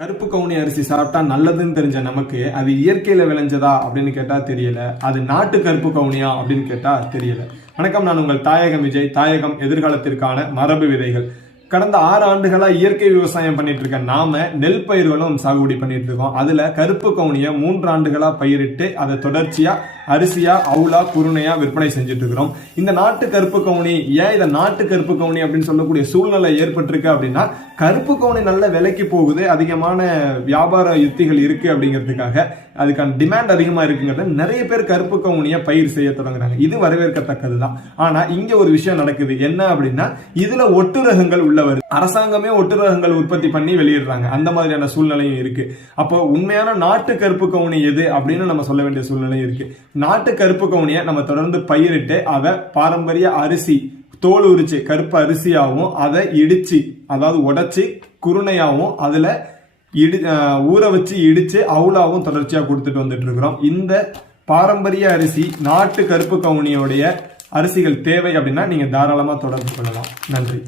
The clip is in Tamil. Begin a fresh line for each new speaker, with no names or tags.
கருப்பு கவுனி அரிசி சாப்பிட்டா நல்லதுன்னு தெரிஞ்ச நமக்கு அது இயற்கையில விளைஞ்சதா அப்படின்னு கேட்டா தெரியல. அது நாட்டு கருப்பு கவுனியா அப்படின்னு கேட்டா தெரியல. வணக்கம் நான் உங்கள் தாயகம் விஜய். தாயகம் எதிர்காலத்திற்கான மரபு விதைகள். கடந்த ஆறு ஆண்டுகளா இயற்கை விவசாயம் பண்ணிட்டு இருக்க நாம நெல் பயிர்களும் சாகுபடி பண்ணிட்டு இருக்கோம். அதுல கருப்பு கவுனியை மூன்று ஆண்டுகளா பயிரிட்டு அதை தொடர்ச்சியா அரிசியா அவுலா குருணையா விற்பனை செஞ்சுட்டு இருக்கிறோம் இந்த நாட்டு கருப்பு கவுனி ஏன் இதை நாட்டு கருப்பு கவுனி அப்படின்னு சொல்லக்கூடிய சூழ்நிலை ஏற்பட்டிருக்கு அப்படின்னா கருப்பு கவுனி நல்ல விலைக்கு போகுது அதிகமான வியாபார யுக்திகள் இருக்கு அப்படிங்கிறதுக்காக அதுக்கான டிமாண்ட் அதிகமா இருக்குங்கிறத நிறைய பேர் கருப்பு கவுனியை பயிர் செய்ய தொடங்குறாங்க. இது வரவேற்கத்தக்கது தான் ஆனா இங்க ஒரு விஷயம் நடக்குது. என்ன அப்படின்னா இதுல ஒட்டு ரகங்கள் உள்ள வருது. அரசாங்கமே ஒட்டுரகங்கள் உற்பத்தி பண்ணி வெளியிடுறாங்க. அந்த மாதிரியான சூழ்நிலையும் இருக்கு. அப்போ உண்மையான நாட்டு கருப்பு கவுனி எது அப்படின்னு நம்ம சொல்ல வேண்டிய சூழ்நிலையும் இருக்கு. நாட்டு கருப்பு கவுனியை நம்ம தொடர்ந்து பயிரிட்டு அதை பாரம்பரிய அரிசி தோல் உரிச்சு கருப்பு அரிசியாகவும் அதை இடிச்சு அதாவது உடச்சி குருணையாகவும் அதில் இடி ஊற வச்சு இடிச்சு அவுலாவும் தொடர்ச்சியாக கொடுத்துட்டு வந்துட்டு இருக்கிறோம். இந்த பாரம்பரிய அரிசி நாட்டு கருப்பு கவுனியோடைய அரிசிகள் தேவை அப்படின்னா நீங்கள் தாராளமாக தொடர்பு கொள்ளலாம். நன்றி.